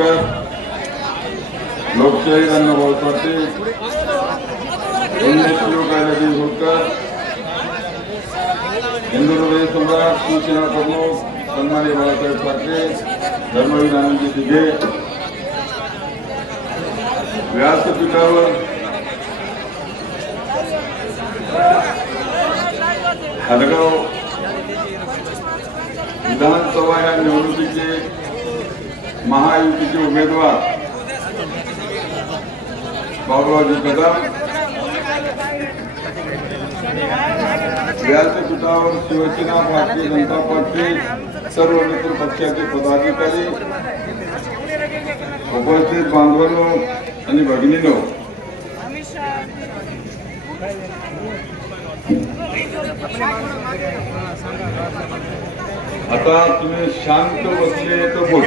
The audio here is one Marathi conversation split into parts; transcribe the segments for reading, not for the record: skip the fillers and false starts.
आंबेडकर, लोकशाही अण्णाभाऊ साठे, पुण्यश्लोक आदित्य होळकर, हिंदू हृदय सम्राट शिवसेना प्रमुख सन्माननीय बाळासाहेब ठाकरे, धर्मवीर आनंदजी दिघे, व्यासपीठावर हदगाव विधानसभा या निवडणुकीचे महायुतीचे उमेदवार बाबुरावजी कदम, व्यासपीठावर शिवसेना, भारतीय जनता पार्टी, सर्व मित्र पक्षाचे पदाधिकारी, उपस्थित बांधवांनो आणि भगिनींनो, आता तुम्ही शांत बसले तर बोल,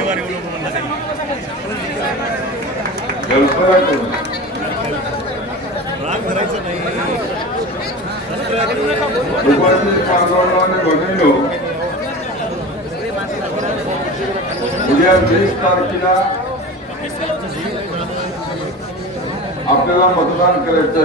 गलफरा करू उपस्थित बांधवांनो आणि भगिनींनो, उद्या 20 तारखेला आपल्याला मतदान करायचं.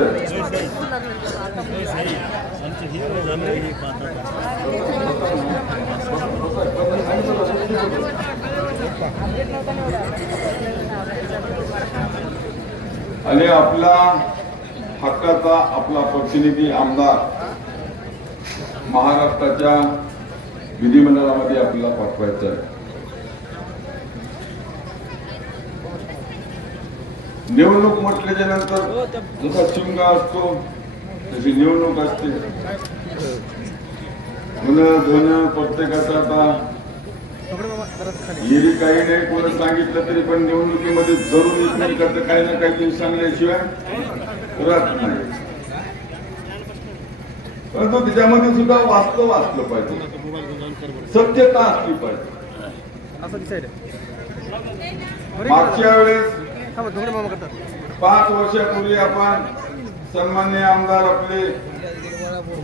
आणि आपला हक्काचा आपला प्रतिनिधी आमदार महाराष्ट्राच्या विधिमंडळामध्ये आपल्याला पाठवायचा आहे. निवडणूक म्हटल्याच्या नंतर जसा चिंगा असतो तशी निवडणूक असते. धन प्रत्येकाचा आता येरी काही नाही, कोणी सांगितलं तरी पण निवडणुकीमध्ये जरूर एकमेकांचं काही ना काही सांगल्याशिवाय राहत नाही. परंतु त्याच्यामध्ये सुद्धा वास्तव असलं पाहिजे, सत्यता असली पाहिजे. मागच्या वेळेस 5 वर्षापूर्वी आपण सन्माननीय आमदार आपले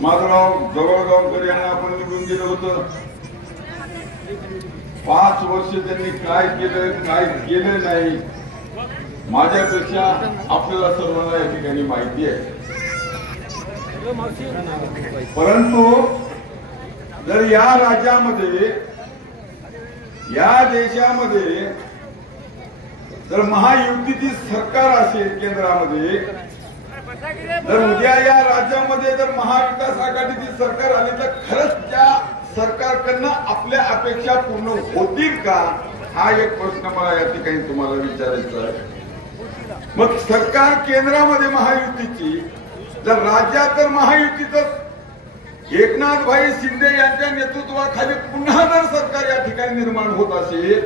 माधवराव जवळगावकर यांना आपण निवडून दिलं होतं. 5 वर्ष त्यांनी काय केलं काय केलं नाही माझ्यापेक्षा आपल्याला सर्वांना या ठिकाणी माहिती आहे. परंतु जर या राज्यामध्ये या देशामध्ये जर महायुतीची सरकार असेल केंद्रामध्ये, जर उद्या या राज्यामध्ये जर महाविकास आघाडीची सरकार आली तर खरंच त्या सरकारकडनं आपल्या अपेक्षा पूर्ण होतील का, हा एक प्रश्न मला या ठिकाणी तुम्हाला विचारायचा आहे. मग सरकार केंद्रामध्ये महायुतीची, जर राज्यात तर महायुतीच एकनाथभाई शिंदे यांच्या नेतृत्वाखाली पुन्हा जर सरकार या ठिकाणी निर्माण होत असेल,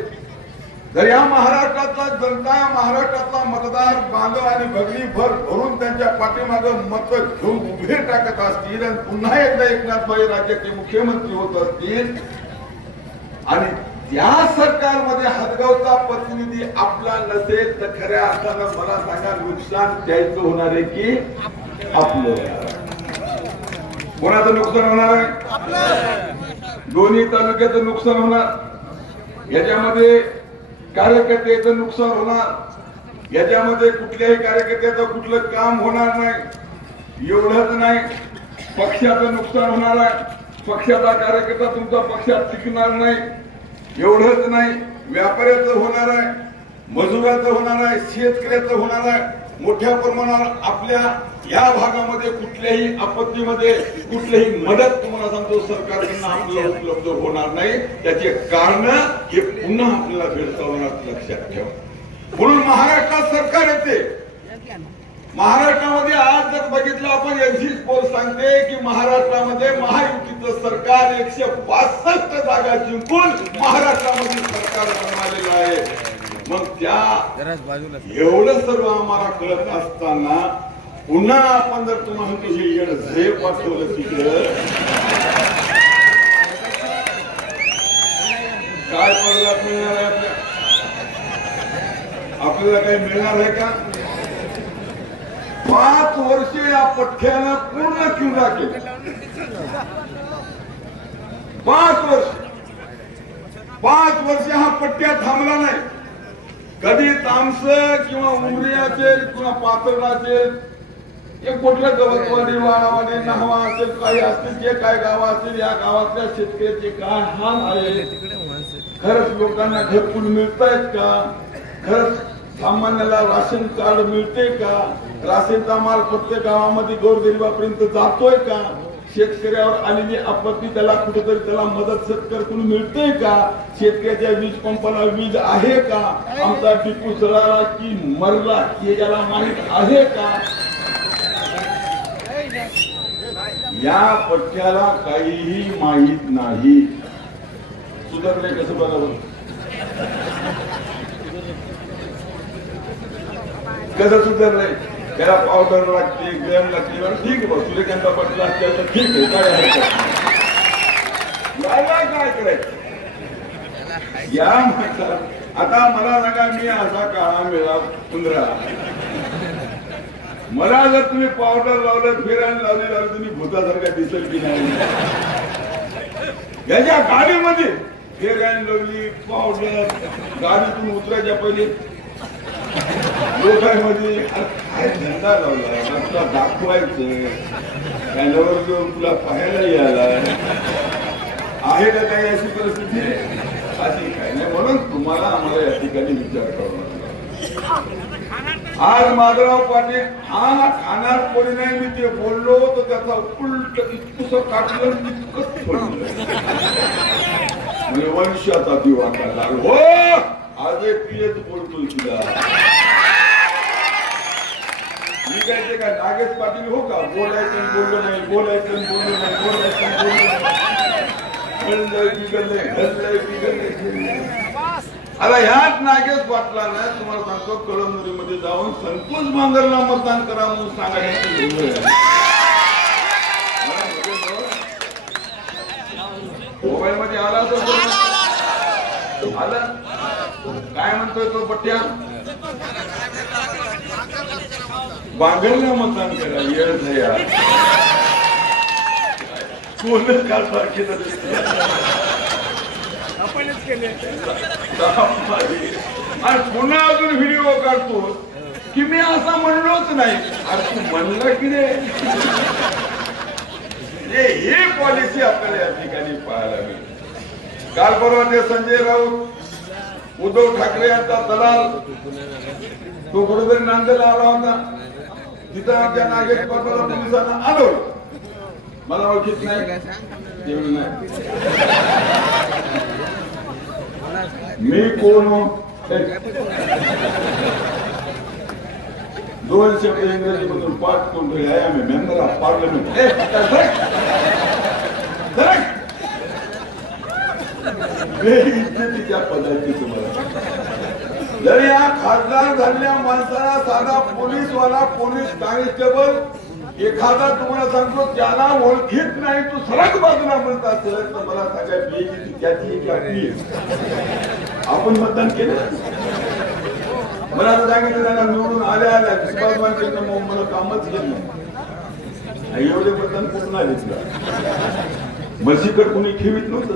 जर या महाराष्ट्रातला जनता, महाराष्ट्रातला मतदार बांधव आणि भगिनी भर भरून त्यांच्या पाठीमागे मत घेऊन उभे टाकत असतील आणि पुन्हा एकदा एकनाथभाई राज्याचे मुख्यमंत्री होत असतील आणि त्या सरकारमध्ये हदगावचा प्रतिनिधी आपला नसेल तर खऱ्या अर्थानं मला सांगा नुकसान द्यायचं होणार आहे की आपलं? कोणाचं नुकसान होणार आहे? दोन्ही तालुक्याचं नुकसान होणार, याच्यामध्ये कार्यकर्त्याचं नुकसान होणार, याच्यामध्ये कुठल्याही कार्यकर्त्याचं कुठलं काम होणार नाही. एवढंच नाही, पक्षाचं नुकसान होणार आहे, पक्षाचा कार्यकर्ता तुमचा पक्षात टिकणार नाही. एवढंच नाही, व्यापाऱ्याचं होणार आहे, मजुराचं होणार आहे, शेतकऱ्याचं होणार आहे. मोठ्या प्रमाणावर आपल्या या भागामध्ये कुठल्याही आपत्तीमध्ये कुठलीही मदत तुम्हाला सांगतो सरकारकडून आपल्याला उपलब्ध होणार नाही. त्याचे कारण हे पुन्हा आपल्याला भेडसावणार, लक्षात ठेवा. म्हणून महाराष्ट्रात सरकार येते. महाराष्ट्रामध्ये आज जर बघितलं आपण एक्झिट पोल सांगते की महाराष्ट्रामध्ये महायुतीचं सरकार 162 जागा जिंकून महाराष्ट्रामध्ये सरकार बनवलेलं आहे. मग त्या एवढं सर्व आम्हाला कळत असताना पुन्हा आपण जर तुम्हाला तुझे येड झे पाठवलं तिकडं काय पडला मिळणार आहे? आपल्याला काही मिळणार आहे का? 5 वर्ष या पठ्ठ्यानं पूर्ण किंवा केलं. 5 वर्ष हा पट्ट्या थांबला नाही. कधी तामस किंवा उमरी असेल किंवा पातळ असेल, एक कुठलं गवतवाडी वाडावाडी नावा असेल, काही असतील जे काय गाव असतील, या गावातल्या शेतकऱ्याचे काय हाल आहे, खरंच लोकांना घरकुल मिळतायत का, खरंच सामान्याला राशन कार्ड मिळते का, राशनचा माल प्रत्येक गावामध्ये गोरगरिबापर्यंत जातोय का, शेतकऱ्यावर आलेली आपत्ती त्याला कुठेतरी त्याला मदत शेतकऱ्याकडून मिळते का, शेतकऱ्याच्या वीज पंपाला वीज आहे का, आमचा टिपू जळाला की मरला हे याला माहित आहे का, या पठ्याला काहीही माहित नाही. सुधारले कसं बघावं, कसं सुधारलंय, त्याला पावडर लागते, गरम लागते, ठीक आहे बघ सूर्यकांता पाटील असल्या तर ठीक आहे, काय आहे काय करायचं या माणसाला. आता मला सांगा, मी असा काळा मिळा कुंदरा, मला जर तुम्ही पावडर लावलं, फिरायला लावले तुम्ही भूतासारखा दिसेल की नाही. याच्या गाडीमध्ये फेरायला लावली पावडर, गाडीतून उतरायच्या पहिले लोकांमध्ये काय धंदा लावला, तुला दाखवायचं त्याच्यावर जाऊन तुला पाहायला यायला आहे का काही अशी परिस्थिती अशी काय नाही. म्हणून तुम्हाला आम्हाला या ठिकाणी विचार करावा लागला. आज माधवराव पाटील हा खाणार कोणी नाही, मी ते बोललो तर त्याचा उलट इतकंसं काटलं इतकंच पडलं म्हणजे वंशाचा दिवा काढला. हो आज पियच बोलतोय तुला मी काय ते काय नागेश पाटील हो का, बोलायचं बोललो नाही, बोलायचं बोललो नाही, बोलायचं बोललो नाही. आता ह्याच नागेश पाटलांना तुम्हाला सांगतो, कळमनुरीमध्ये जाऊन संतोष बांगरला मतदान करा म्हणून सांगायचं. मोबाईल मध्ये आला तर आला, काय म्हणतोय तो पट्ट्या, बांगरला मतदान करा. येत नाही यार, कोणच काल तारखेला आपणच केले. आणि पुन्हा अजून व्हिडिओ काढतो की मी असा म्हणलोच नाही. अरे तू म्हणलं की रे, हे पॉलिसी आपल्याला या ठिकाणी पाहायला मिळते. काल परवा ते संजय राऊत, उद्धव ठाकरे यांचा दलाल, तो कुठेतरी नांदेडला आला होता. तिथं आमच्या नागेश पाटलाला पोलिसांना आलो, मला ओळखीत नाही, मी कोण, दोन शब्द इंग्रजी मधून पाठ करून मेंबर ऑफ पार्लमेंट. त्या पदाची तुम्हाला जर या खासदार झालेल्या माणसाला साधा पोलीसवाला, पोलीस कॉन्स्टेबल एखादा तुम्हाला सांगतो त्याला ओळखीत नाही, तू सरळ बाजूला म्हणत असेल तर मला सांगायची त्याची आपण मतदान केलं. मला तर सांगितलं त्यांना निवडून आल्या आल्या विश्वासमान केलं, मग मला कामच केलं नाही. एवढे मतदान पूर्ण आले तुला म्हशीकड कुणी ठेवीत नव्हतं.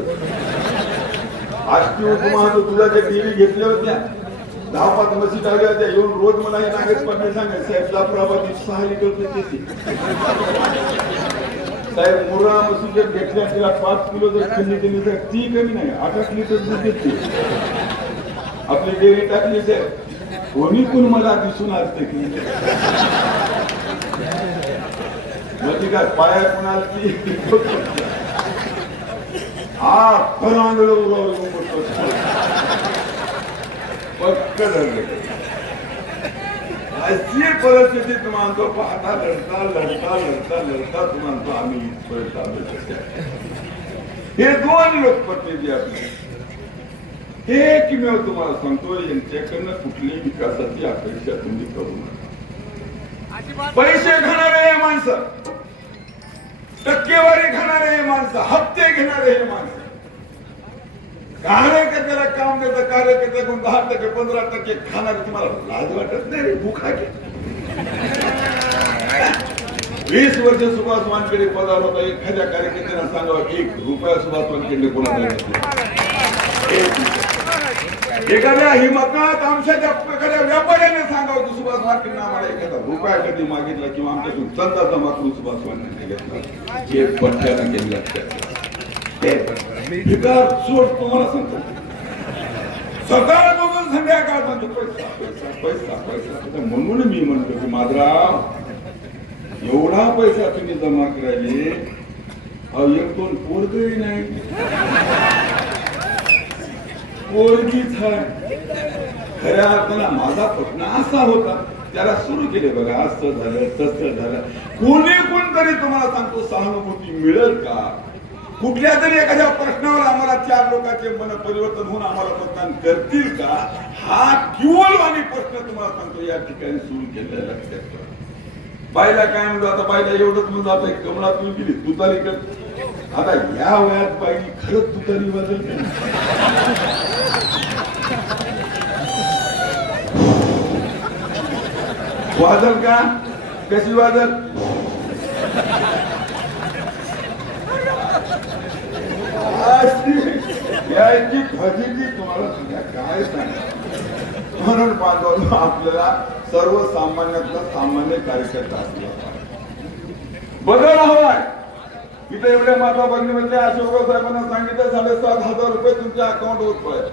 आज तुझ्या ज्या टीव्ही घेतल्या होत्या 10-5 म्हशी टाकल्या होत्या, येऊन रोज मला हे नागेश पाटील सांगायचं साहेब जाफराबादी 6 लिटर देते साहेब, मुर्रा म्हशी जर घेतल्या तिला 5 किलो जर खंडी दिली तर ती कमी नाही 8 लिटर दूध देते. आपली डेअरी टाकली साहेब, कोणी कोण मला दिसून असते की म्हणजे काय पाया कुणाला ती हा खरं पक्क धरले. अशी परिस्थिती तुम्हाला पाहता लढता लढता लढता लढता तुम्हाला आम्ही इथपर्यंत आलो. हे 2 लोकप्रतिनिधी आपले हे किंवा तुम्हाला सांगतो, यांच्याकडनं कुठलीही विकासाची अपेक्षा तुम्ही करू नका. पैसे घेणारे हे माणसं, टक्केवारी घेणारे हे माणसं, हप्ते घेणारे हे माणसं, कार्यकर्त्याला काम देतं, कार्यकर्त्याकडून 10% 15% खाणार. तुम्हाला लाज वाटत नाही रे? भूक आहे 20 वर्ष सुभाष वानखेडे पदावर होता. एखाद्या कार्यकर्त्याला सांगावं 1 रुपया सुभाष वानखेडे कोणाला एखाद्या हिमतात आमच्या एखाद्या व्यापाऱ्याने सांगावं की सुभाष वाटकींना आम्हाला एखादा रुपया कधी मागितला किंवा आमच्यातून चंदा जमा करून सुभाष वाटकींनी घेतला हे पठ्ठ्यानं केलं भिकार सोड तुम्हाला सांगतो सकाळपासून संध्याकाळ म्हणतो पैसा पैसा पैसा पैसा म्हणून मी म्हणतो की माधवराव एवढा पैसा तुम्ही जमा करायले एक दोन पोरगही नाही पोरगीच आहे खऱ्या अर्थानं माझा प्रश्न असा होता त्याला सुरू केले बघा असं झालं तसं झालं कोणतरी तुम्हाला सांगतो सहानुभूती मिळेल का कुठल्या तरी एखाद्या प्रश्नावर आम्हाला 4 लोकांचे मन परिवर्तन होऊन आम्हाला मतदान करतील का हा किवलवाणी प्रश्न तुम्हाला सांगतो या ठिकाणी सुरू केलेला लक्षात ठेवा बाईला काय म्हणतो आता बाईला एवढंच म्हणतो आता कमळातून गेली तुतारी कर आता या वयात बाई खरंच तुतारी वाजल वाजल का कशी वाजल याची फजिती तुम्हाला सगळ्या काय सांगा म्हणून बांधव आपल्याला सर्वसामान्यातला सामान्य कार्यकर्ता असला बदल हवाय इथे एवढ्या माता भगिनीमध्ये अशोकराव साहेबांना सांगितलं 7,500 रुपये तुमच्या अकाउंटवर पडले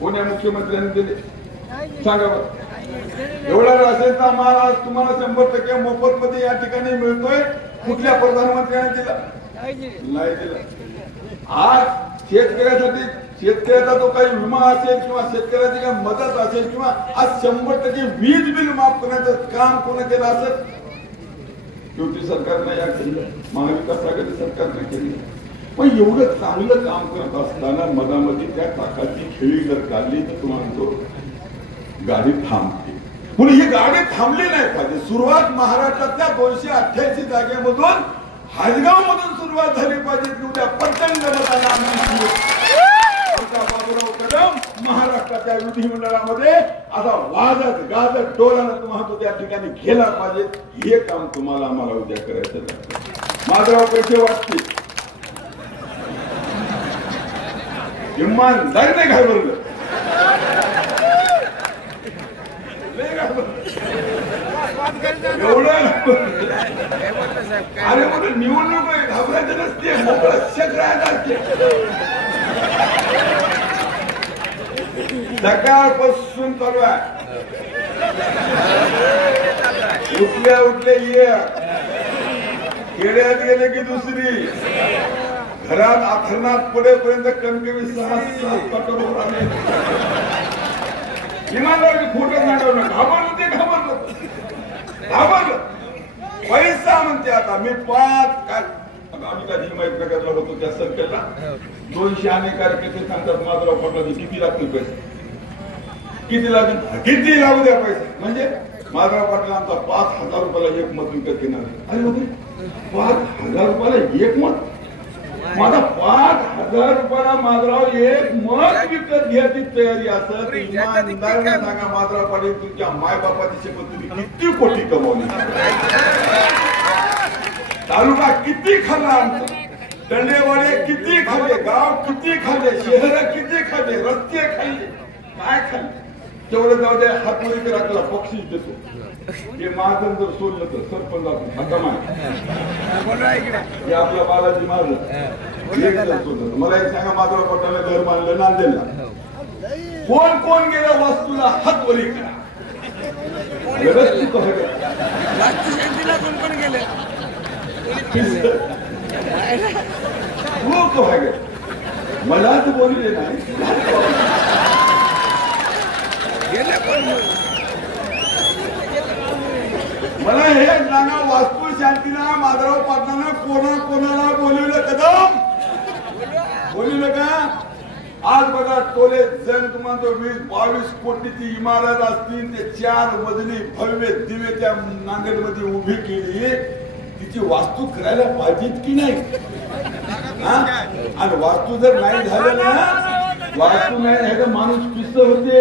पुण्या मुख्यमंत्र्यांनी दिले सांगा बरं एवढा रासायनिक माल आज तुम्हाला 100% मोफत मध्ये या ठिकाणी मिळतोय कुठल्या प्रधानमंत्र्यांनी दिला नाही दिला आज शेतकऱ्यासाठी शेतकऱ्याचा जो काही विमा असेल किंवा शेतकऱ्याची काही मदत असेल किंवा आज 100% वीज बिल माफ करण्याचं काम कोणी केलं असेल युती सरकारने या केलं महाविकास आघाडी सरकारने केलं पण एवढं चांगलं काम करत असताना मधामध्ये त्या टाकाची खेळी जर काढली तर तुम्हाला तो गाडी थांबते म्हणून ही गाडी थांबली नाही पाहिजे सुरुवात महाराष्ट्रातल्या 288 जागेमधून हाजगाव मधून सुरुवात झाली पाहिजे की उद्या प्रचंड मतांना बाबूराव कदम महाराष्ट्राच्या विधिमंडळामध्ये आता वाजत गाजत डोलानं तुम्हाला त्या ठिकाणी गेला पाहिजे हे काम तुम्हाला आम्हाला उद्या करायचं माधवराव पैसे वाटते इमानदारीने घाबरलं एवढं अरे म्हणून निवडणूक घाबरायचं नसते मोकळं शकरायचं सकाळपासून चालू आहे उठल्या ये खेड्यात गेले की दुसरी घरात आथरणात पडेपर्यंत कमी 6-7 करोड आले इमानदारी खोटं नाटवलं घाबरलं ते घाबरलं पैसा म्हणते आता मी 5 काय आम्ही कधी हिमायत नगरला होतो त्या सर्कलला 200 अनेक कार्यकर्ते सांगतात माधवराव पाटलाचे किती लागतील पैसे किती लागेल किती लागू द्या पैसे म्हणजे माधवराव पाटील आमचा 5,000 रुपयाला एक मत विकत घेणार अरे बाबा 5,000 रुपयाला एक मत माझा 5,000 रुपयाला माधवराव एक मत विकत घ्यायची तयारी असत इमानदारीने सांगा माधवराव पाटील तुमच्या मायबापाची शपथ तुम्ही किती कोटी कमवली तालुका किती खाल्ला आमचा दंडेवाडे किती खाल्ले गाव किती खाल्ले शहर किती खाल्ले रस्ते खाल्ले काय खाल्ले तेवढं जाऊ द्या हातमध्ये करायला बक्षीस देतो हे महाजन जर सोडलं तर सरपंच आता हे आपला बालाजी महाजन मला एक सांगा माधवराव पाटलाने घर बांधलं नांदेडला कोण गेलं वास्तूला हात वरी करा मला तर बोलले नाही मला हे सांगा वास्तू शांतीला माधवराव पाटलांना कोणाला बोलवलं कदम बोलवलं का आज बघा टोले जण तुम्हाला 20-22 कोटीची इमारत असतील ते 4 मजली भव्य दिवे त्या नांदेडमध्ये उभी केली तिची वास्तू करायला पाहिजेत की नाही आणि वास्तू जर नाही झालं ना वास्तू नाही झालं माणूस पिस्त होते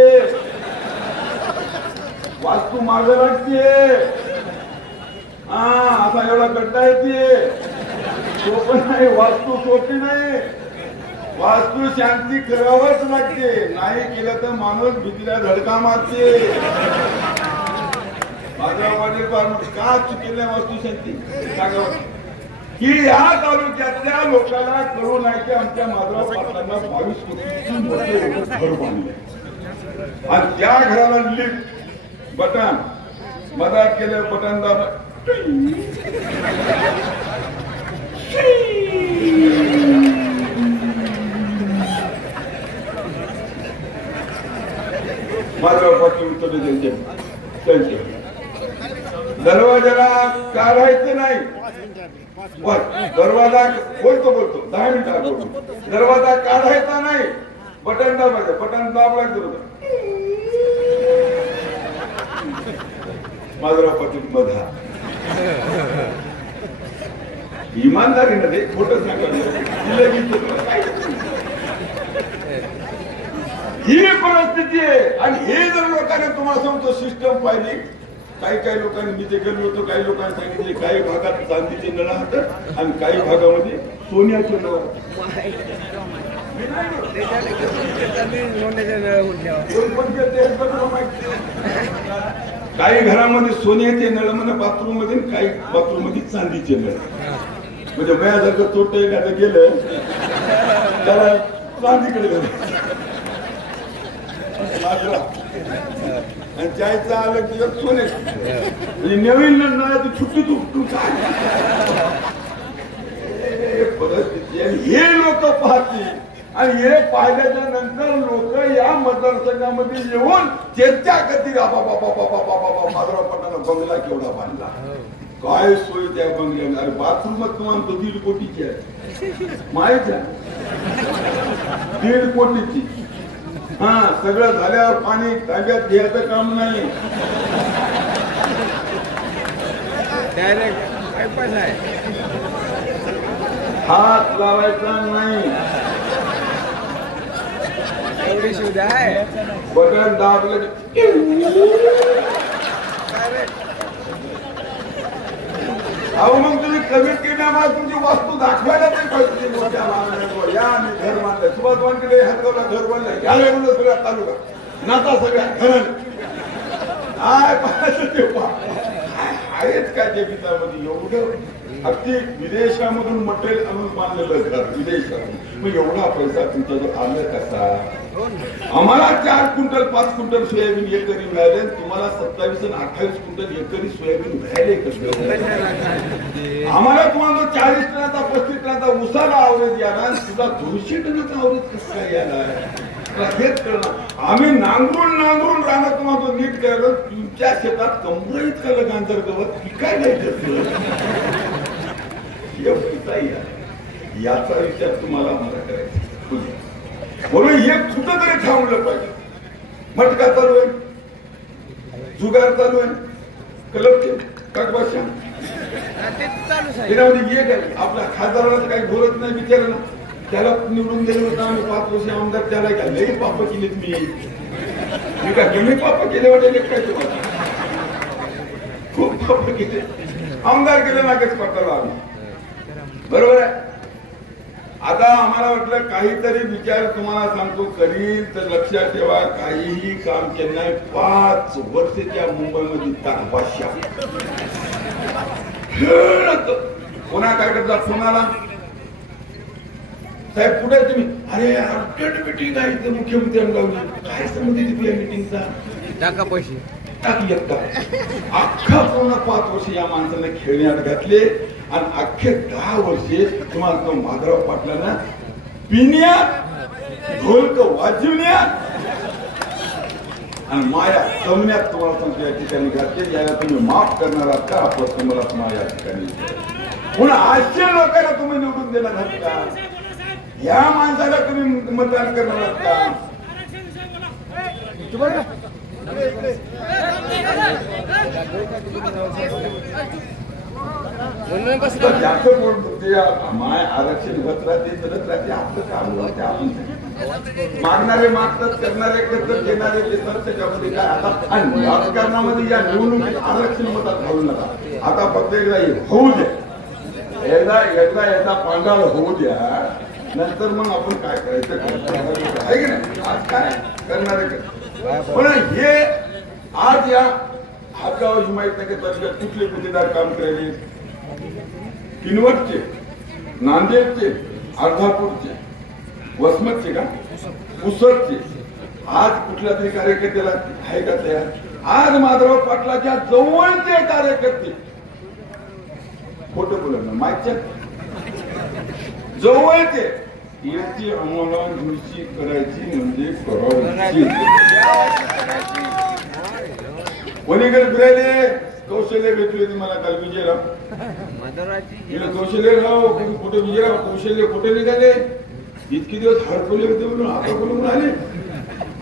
वास्तू मागे लागते असा एवढा गड्डा येते तो पण नाही वास्तू सोपी नाही वास्तू शांती करावंच लागते, नाही केलं तर माणूस भीतीला धडका मारते. माझ्या वडील का चुकील्या वास्तू शांती सांगावं की या तालुक्यातल्या लोकांना कळू नाही की आमच्या माधवराव पाटलांना 22 कोटी घर बांधले आणि त्या घराला लिफ्ट बटन मदत केलं, बटन दाब माधवराव पाटील उत्तर त्यांचे दरवाजाला काढायचं नाही. दरवाजा बोलतो 10 मिनिटात बोलतो. दरवाजा काढायचा नाही, बटन दाबायचं, बटन दाबलायचं होतं. माधवराव पाटील मधा इमानदारी मध्ये खोटं सांगायचं. ही परिस्थिती आहे. आणि हे जर लोकांनी तुम्हाला सांगतो सिस्टम पाहिली, काही लोकांनी मी ते गेलो होतो, काही लोकांनी सांगितले काही भागात चांदीचे नळ होतं आणि काही भागामध्ये सोन्याचे नळ. काही घरामध्ये सोन्याचे नळ म्हणजे बाथरूम मध्ये, काही बाथरूम मध्ये चांदीचे नळ. म्हणजे माझ्यासारखं तोट एखादं गेलं त्याला चांदीकडे गेलं आणि जायचं आलं की सोने म्हणजे नवीन नळाची छुट्टी तू काय परिस्थिती. हे लोक पाहतील आणि हे पाहिल्याच्या नंतर लोक या मतदारसंघामध्ये येऊन चर्चा करतील. माधवराव पाटलांना बंगला केवढा बांधला, काय सोय त्या बंगल्याला. अरे बाथरूमात तुम्हाला 1.5 कोटीची आहे माहिती आहे, 1.5 कोटीची. हा सगळं झाल्यावर पाणी ताब्यात घ्यायचं काम नाही, हात लावायचा नाही, एवढी सुविधा आहे. बटन दाबलं अहो मग तुम्ही कमीत केल्यामुळे तुमची वस्तू दाखवायला नाही पाहिजे. या आणि घर बांधलंय, सुभाष वानखेडे हातगावला घर बांधलंय, या वेळेला सगळ्या तालुका नाता सगळ्या घराने काय पाहायचं आहेच का त्या गीतामध्ये. एवढं अगदी विदेशामधून मटेरियल आणून बांधलेलं घर विदेशातून. मग एवढा पैसा तुमचा जो आला कसा. आम्हाला 4 क्विंटल 5 क्विंटल सोयाबीन एकरी मिळाले, तुम्हाला 27 आणि 28 क्विंटल एकरी सोयाबीन मिळाले कसं. आम्हाला तुम्हाला 40 टनाचा 35 टनाचा उसाला आवरेज याला, तुझा 200 टनाचा आवरेज कसं काय याला हेच कळणार. आम्ही नांगरून राहणार तुम्हाला नीट केलं. तुमच्या शेतात कमरा इतका लगांतर गवत पिकायला याचा विचार तुम्हाला मला करायचा. म्हणून हे कुठं तरी थांबलं पाहिजे. मटका चालू आहे, जुगार चालू आहे, क्लब काकबाशा आपल्या खासदाराला काही बोलत नाही बिचारायला. त्याला निवडून गेलं होतं आम्ही 5 वर्ष आमदार, त्याला का लई पाप केलीत मी का कमी पाप केले वाटेल काय तुम्हाला. खूप पाप केले आमदार केले नागेच पडताला आम्ही, बरोबर आहे. आता आम्हाला वाटलं काहीतरी विचार तुम्हाला सांगतो करील तर लक्षात ठेवा. काहीही काम केलं नाही. 5 वर्ष त्या मुंबईमध्ये ताकबादशा कोणा कार्यकर्ता फोन आला, साहेब कुठे आहे तुम्ही. अरे अर्जंट मिटिंग आहे इथे मुख्यमंत्र्यांना लावली. काय संबंधित तुझ्या मिटिंगचा टाका पैसे टाकी एकटा. अख्खा पूर्ण 5 वर्ष या माणसाने खेळण्यात घातले आणि अख्खे 10 वर्षे तुम्हाला तो माधवराव पाटलांना पिण्यात ढोलक वाजवण्यात आणि माया कमण्यात तुम्हाला सांगतो या ठिकाणी घातले. याला तुम्ही माफ करणार आहात का आपण तुम्हाला तुम्हाला या ठिकाणी पुन्हा 800 लोकांना तुम्ही निवडून देणार आहात का. या माणसाला तुम्ही मतदान करणार आहात का. माय आरक्षण होत राहते करत राहते आपलं काम होते. आपण मागणारे मागतात, करणारे करतात, घेणारे देतात. त्याच्यामध्ये काय आता आणि राजकारणामध्ये या निवडणुकीत आरक्षण मतात घालू नका. आता फक्त एकदा होऊ द्या, एकदा पांडाळ होऊ द्या. नंतर मग आपण काय करायचं आहे की नाही. आज काय करणार आहे पण हे आज या हातगाव हिमायतनगर तालुक्यात कुठले गुन्हेगार काम करायचे. किनवटचे, नांदेडचे, अर्धापूरचे, वसमतचे का पुसदचे. आज कुठल्या तरी कार्यकर्त्याला आहे का तयार. आज माधवराव पाटलाच्या जवळचे कार्यकर्ते खोटं बोलत ना मागच्या जवळचे याची आम्हाला दुरुस्ती करायची म्हणजे करायची. कोणीकडे फिरायले कौशल्य भेटले मला काल विजयराव कौशल्यराव कुठे विजयराव कौशल्य कुठे निघाले. इतके दिवस हडकवले होते म्हणून आता बोलून आले.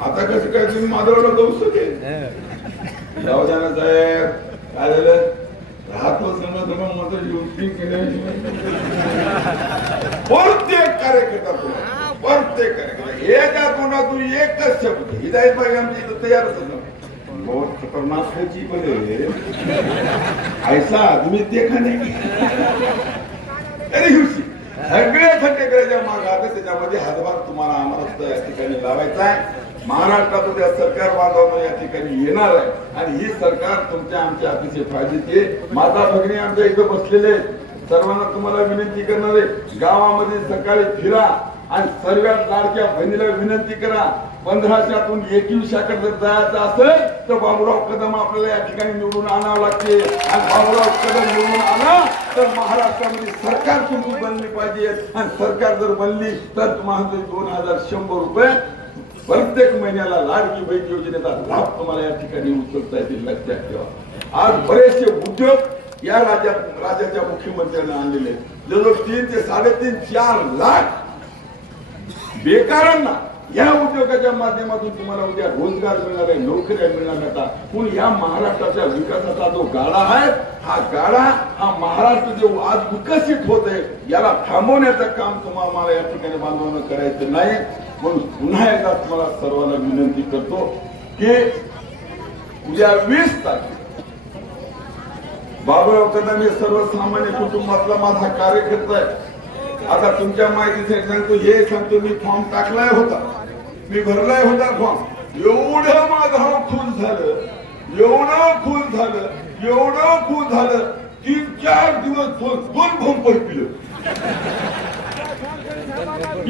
आता कसं काय तुम्ही माधवरावला कौशल्य जाऊ द्या ना साहेब. काय झालं राहतो समजा मात्र युक्ती प्रत्येक कार्यकर्ता प्रत्येक कार्यकर्ता एका तोंडातून एकच शब्द हिदायत पाहिजे आमची इथं तयारच नव्हतं. बहुत खतरनाक है जी बोले ऐसा आदमी देखा नहीं. सगळ्या थंडेकराच्या माग आता त्याच्यामध्ये हातभार तुम्हाला आम्हाला या ठिकाणी लावायचा आहे. महाराष्ट्रात उद्या सरकार बांधवणं या ठिकाणी येणार आहे आणि ही सरकार तुमच्या आमच्या अतिशय फायद्याची आहे. माता भगिनी आमच्या इथं बसलेले सर्वांना तुम्हाला विनंती करणार आहे गावामध्ये सकाळी फिरा आणि सर्वात लाडक्या बहिणीला विनंती करा. 1500तून 2100कडे जर जायचं असेल तर बाबूराव कदम आपल्याला या ठिकाणी निवडून आणावं लागते आणि बाबूराव कदम निवडून आला तर महाराष्ट्रामध्ये सरकार तुमची बनली पाहिजे आणि सरकार जर बनली तर तुम्हाला 2100 रुपये प्रत्येक महिन्याला लाडकी बहीण योजनेचा लाभ तुम्हाला या ठिकाणी उचलता येतील. लक्षात ठेवा. आज बरेचसे उद्योग या राज्याच्या मुख्यमंत्र्यांनी आणलेले जवळ 3 ते 3.5 4 लाख बेकारांना या उद्योगाच्या माध्यमातून तुम्हाला उद्या रोजगार मिळणार आहे, नोकऱ्या मिळणार आता. पण या महाराष्ट्राच्या विकासाचा जो गाडा आहे हा गाडा हा महाराष्ट्र जो आज विकसित होत आहे याला थांबवण्याचं काम तुम्हाला या ठिकाणी बांधवणं करायचं नाही. म्हणून पुन्हा एकदा तुम्हाला सर्वांना विनंती करतो की उद्या 20 तारखेला बाबूराव कदम हे सर्वसामान्य कुटुंबातला माझा कार्यकर्ता आहे. आता तुमच्या माहितीसाठी सांगतो हे सांगतो मी फॉर्म टाकलाय होता मी भरलाय होता फॉर्म. एवढं माझं खुश झालं एवढं खुश झालं एवढं खुश झालं 3-4 दिवस 2 फॉर्म पिलं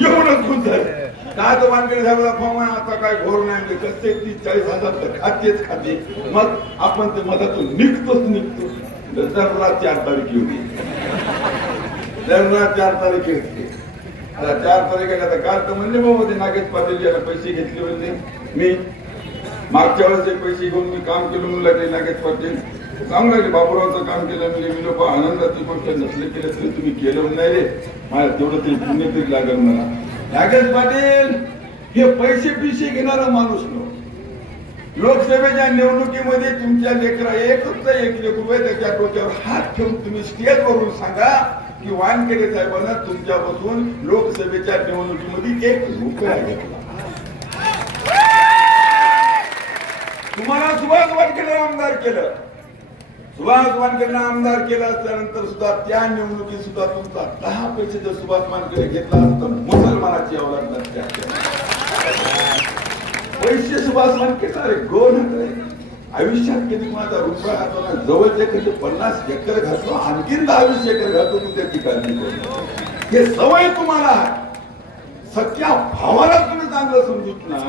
एवढं खुश झालं. काय तर वानकडे साहेबला फॉर्म आहे आता काय घोर नाही कसे 30-40 हजार खातेच खाते. मग आपण ते मधातून निघतोच निघतो. दरला 4 तारीख येऊ दरला 4 तारीख येते. आता 4 तारीख आता काल तर म्हणले बाबा ते नागेश पाटील याला पैसे घेतले म्हणजे मी मागच्या वेळेस पैसे घेऊन मी काम केलं म्हणून लागले. नागेश पाटील सांगू लागले बाबूरावचं काम केलं म्हणजे मी लोक आनंदाची गोष्ट नसले केलं तरी तुम्ही केलं नाही मला तेवढं तरी पुण्य तरी लागेल मला. नागेश पाटील हे पैसे घेणारा माणूस नो. लोकसभेच्या निवडणुकीमध्ये तुमच्या लेकरा एक रुपये त्याच्या डोक्यावर हात ठेवून तुम्ही स्टेजवरून सांगा की वानखेडे साहेबांना तुमच्यापासून लोकसभेच्या निवडणुकीमध्ये 1 रुपया घेतला. तुम्हाला सुभाष वानखेडेला आमदार केलं. सुभाष वानखेडेला आमदार केलं असल्यानंतर सुद्धा त्या निवडणुकीत सुद्धा तुमचा 10 पैसे जर सुभाष वानखेडे घेतला असता मुसलमानाची अवलाद लक्षात पैसे सुभाष वानखेडे अरे गोन आयुष्यात कधी माझा रुपया हाताला जवळचे कधी 50 एकर घातलो आणखीन 10-20 एकर घालतो तू त्याची काळजी करतो. हे सवय तुम्हाला आहे. सख्या भावाला तुम्ही चांगलं समजूत ना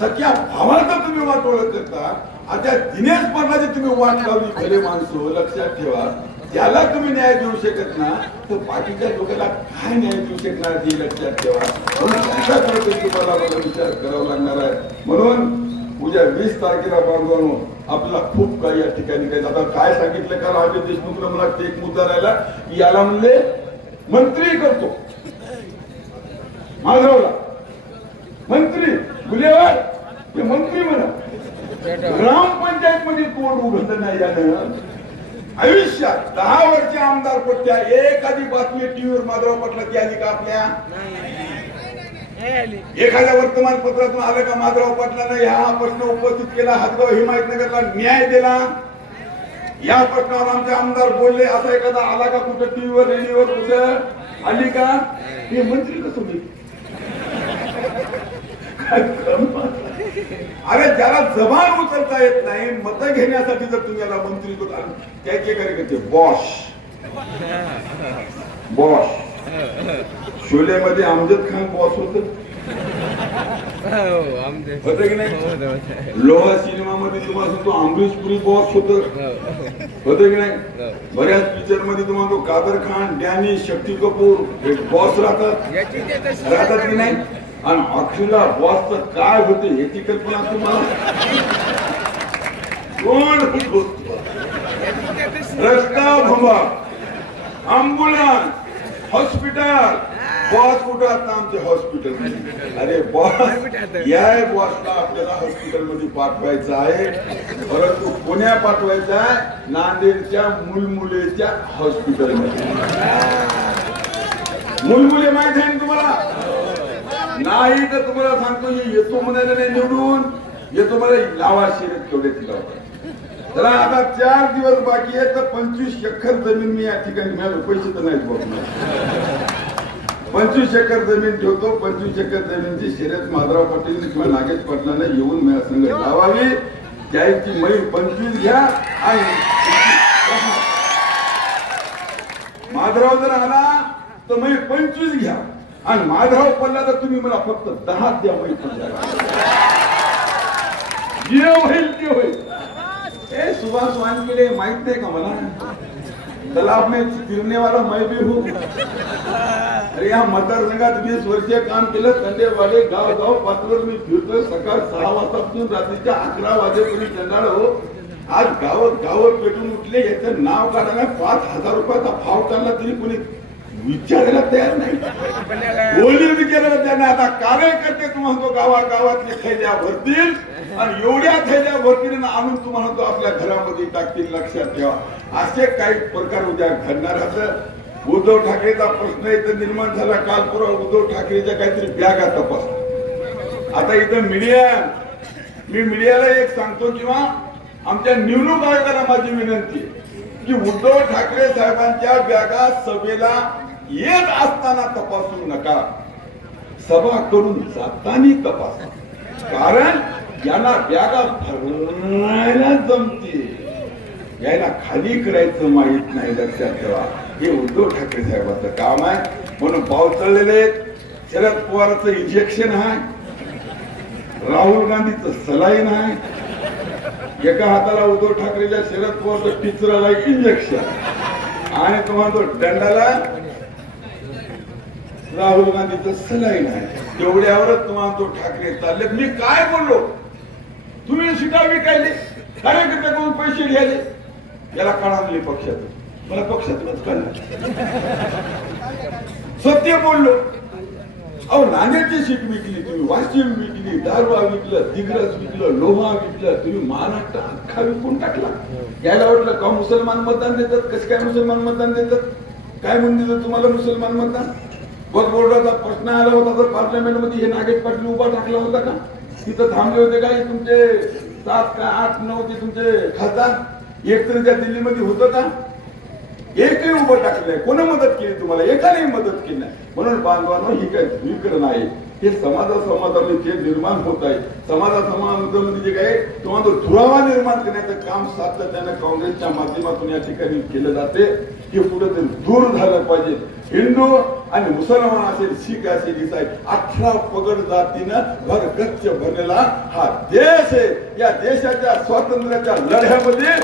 सख्या भावाला तर तुम्ही वाटोळं करता. आता दिनेश पाटलाची तुम्ही वाट लावली भले माणसं लक्षात ठेवा. त्याला तुम्ही न्याय देऊ शकत ना तर बाकीच्या लोकांना काय न्याय देऊ शकणार हे लक्षात ठेवा. तुम्हाला विचार करावा लागणार आहे. म्हणून उद्या 20 तारखेला बांधवांनो आपल्याला खूप काही या ठिकाणी काही आता काय सांगितलं का राजे देशमुखला मला एक मुद्दा राहिला की याला म्हणले मंत्री करतो माधवला मंत्री गुलेवाड हे मंत्री म्हणा. ग्रामपंचायत मध्ये कोण उघडत नाही यानं आयुष्यात 10 वर्ष आमदार पट्ट्या एखादी बातमी टीव्हीवर माधवराव पाटलाची आली का आपल्या एखाद्या वर्तमानपत्रातून आलं का माधवराव पाटलांना हा प्रश्न उपस्थित केला हातगाव हिमायतनगरला न्याय दिला या प्रश्नावर आमचे आमदार बोलले असा एखादा आला का कुठं टीव्हीवर रेडिओवर कुठं आली का हे मंत्री कसं होईल? अरे ज्याला जबान उचलता येत नाही मतं घेण्यासाठी जर तुम्ही याला मंत्री त्याचे कार्यकर्ते बॉश बॉश शोलेमध्ये अमजद खान बॉस होत की नाही? लोहा सिनेमामध्ये तुम्हाला सांगतो अमरीश पुरी बॉस होत की नाही? बऱ्याच पिक्चर मध्ये तुम्हाला तो कादर खान, डॅनी, शक्ती कपूर हे बॉस राहतात की नाही? आणि अखिला बॉसचं काय होतं याची कल्पना तुम्हाला कोण? रस्ता भोंगा, अँब्युलन्स, हॉस्पिटल, बॉस कुठं आता आमचे हॉस्पिटल? अरे बॉस या बॉसला आपल्याला हॉस्पिटल मध्ये पाठवायचं आहे, परंतु पुण्या पाठवायचं आहे नांदेडच्या मुलमुलेच्या हॉस्पिटल मध्ये. मुलमुले माहित आहे तुम्हाला? नाही तर तुम्हाला सांगतो येतो म्हणायला नाही निवडून येतो मला लावा शर्यत केवढ्याची लावतात. तर आता 4 दिवस बाकी आहे तर 25 एकर जमीन मी या ठिकाणी मिळालो. पैसे तर नाहीत बघ. 25 एकर जमीन ठेवतो. 25 एकर जमीनची शर्यत माधवराव पाटील किंवा नागेश पाटलांना येऊन माझ्या संघ लावावी. त्याची मै 25 घ्या आणि माधवराव जर आला तर मै 25 घ्या आणि माधवराव पडला तर तुम्ही मला फक्त 10 द्या. मै जे होईल ते होईल. ए सुभाष वानखेडे माहित नाही का मला? तालाब में फिरने वाला मैं भी हूँ. अरे या मतदारसंघात 20 वर्ष काम केलं. कंडेवाडे गाव गाव पातळीवर मी फिरतोय. सकाळ 6 वाजतापासून रात्रीच्या 11 वाजेपर्यंत चंडाळ हो. आज गावं पेटून उठले. याचं नाव काढायला 5,000 रुपयाचा भाव काढला तरी कोणी विचारायला तयार नाही. बोली विचारायला त्यांना आता कार्यकर्ते तुम्हाला तो गावागावातले थैल्या भरतील आणि एवढ्या थैल्या भरतील आणून तुम्हाला तो आपल्या घरामध्ये टाकतील. लक्षात ठेवा असे काही प्रकार उद्या घडणार. असं उद्धव ठाकरेचा प्रश्न इथं निर्माण झाला काल परवा. उद्धव ठाकरेच्या काहीतरी बॅगा तपास. आता इथं मी मीडियाला एक सांगतो किंवा आमच्या निवडणूक आयोगाला माझी विनंती की उद्धव ठाकरे साहेबांच्या बॅगा सभेला येत असताना तपासू नका. सभा करून जाताना तपासा. कारण यांना बॅगा भरायला जमते, यायला खाली करायचं माहित नाही. लक्षात ठेवा हे उद्धव ठाकरे साहेबांचं काम आहे. म्हणून पाऊल चढलेले. शरद पवारचं इंजेक्शन आहे, राहुल गांधीचं सलाईन आहे. एका हाताला उद्धव ठाकरेच्या शरद पवारचं टिचराला इंजेक्शन आणि तुम्हाला तो दंडाला राहुल गांधीचं सलाईन आहे. तेवढ्यावरच तुम्हाला तो ठाकरे चालले. मी काय बोललो? तुम्ही शिका विकायले, कार्यकर्त्याकडून पैसे घ्यायले. याला काढाले पक्षात. मला पक्षातूनच काढलं. सत्य बोललो. अहो नांदेडची सीट विकली तुम्ही, वाशिम विकली, दारवा विकलं, दिग्रस विकलं, लोहा विकलं. तुम्ही महाराष्ट्र अख्खा विकून टाकला. यायला वाटलं का मुसलमान मतदान देतात? कसं काय मुसलमान मतदान देतात? काय म्हणून देतात तुम्हाला मुसलमान मतदान? बोर्डाचा प्रश्न आला होता तर पार्लमेंटमध्ये हे नागेश पाटील उभा टाकला होता का? तिथं थांबले होते का तुमचे 7 का 8 9 ते तुमचे खासदार? एक तरी त्या दिल्लीमध्ये होतं का? एकही उभं टाकलंय? कोणा मदत केली तुम्हाला? एकाने मदत केली नाही. म्हणून बांधवांनो ही काय ध्रुवीकरण आहे. हे समाजामध्ये जे निर्माण होत आहे, समाजामध्ये जे काय तुम्हाला दुरावा निर्माण करण्याचं काम सातत्याने काँग्रेसच्या माध्यमातून या ठिकाणी केलं जाते. हे पुढे दूर झालं पाहिजे. हिंदू आणि मुसलमान असेल, शीख असेल, इसाई 18 पगड जातीनं भरगच्च भरलेला हा देश आहे. या देशाच्या स्वातंत्र्याच्या लढ्यामध्ये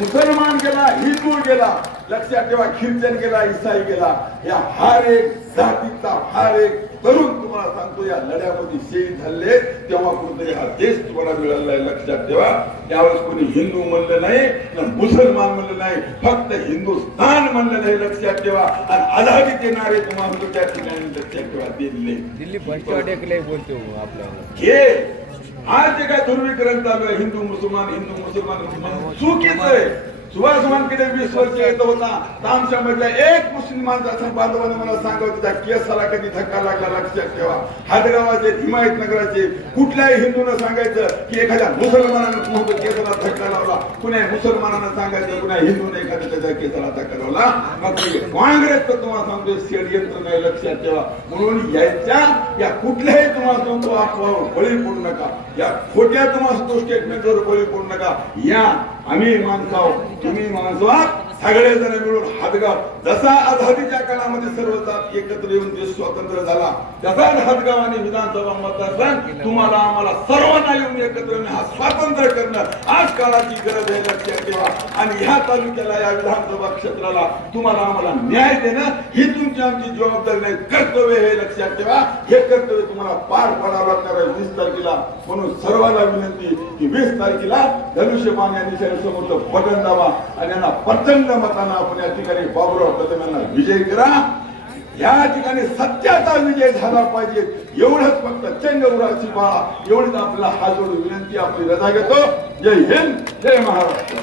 मुसलमान गेला, हिंदू गेला, लक्षात ठेवा, ख्रिश्चन गेला, इसाई गेला. या हर एक जातीचा हर एक तरुण तुम्हाला सांगतो या लढ्यामध्ये शहीद झाले. तेव्हा कुठेतरी हा देश तुम्हाला मिळाला आहे. लक्षात ठेवा. त्यावेळेस कोणी हिंदू म्हणलं नाही, मुसलमान म्हणलं नाही, फक्त हिंदुस्थान म्हणलं नाही. लक्षात ठेवा. आणि आझादी देणारे तुम्हाला त्या ठिकाणी लक्षात ठेवा दिल्ली बोलतो आपल्याला हे आज जे काय ध्रुवीकरण चालू आहे हिंदू मुसलमान चुकीचं आहे. सुभाष वानखेडे 20 वर्ष येत होता. तामशा मधल्या एक मुस्लिमांचा बांधवाने मला सांगत त्या केसाला कधी धक्का लागला. लक्षात ठेवा. हादगावाचे, हिमायतनगराचे कुठल्याही हिंदूनं सांगायचं की एखाद्या मुसलमानानं केसाला धक्का लावला कुणा मुसलमानांना सांगायचं कुणा हिंदूने एखाद्या त्याच्या केसाला आता करवला मग काँग्रेसचं तुम्हाला सांगतो षडयंत्र नाही, लक्षात ठेवा. म्हणून यायच्या या कुठल्याही तुम्हाला सांगतो अफवावर बळी पडू नका, या खोट्या तुम्हाला सांगतो स्टेटमेंटवर बळी पडू नका. या आम्ही माणसाव तुम्ही माणसात सगळेजण मिळून हातगाव, जसा आझादीच्या काळामध्ये सर्व जात एकत्र येऊन देश स्वतंत्र झाला तसाच हातगाव आणि विधानसभा मतदारसंघ तुम्हाला आम्हाला सर्वांना येऊन एकत्र येऊन हा स्वातंत्र्य करणं आज काळाची गरज आहे, लक्षात ठेवा. आणि ह्या तालुक्याला या विधानसभा क्षेत्राला तुम्हाला आम्हाला न्याय देणं ही तुमची आमची जबाबदारी नाही, कर्तव्य हे लक्षात ठेवा. हे कर्तव्य तुम्हाला पार पाडावं लागणार आहे 20 तारखेला. म्हणून सर्वांना विनंती की 20 तारखेला धनुष्यबाण या निशाणी समोरचं बटन दाबा आणि यांना प्रचंड मतांना आपण या ठिकाणी बाबूराव कदम यांना विजय करा. या ठिकाणी सत्याचा विजय झाला पाहिजे एवढंच फक्त चंग उराची बाळा एवढीच आपल्याला हात जोडून विनंती आपली रजा घेतो. जय हिंद, जय महाराष्ट्र.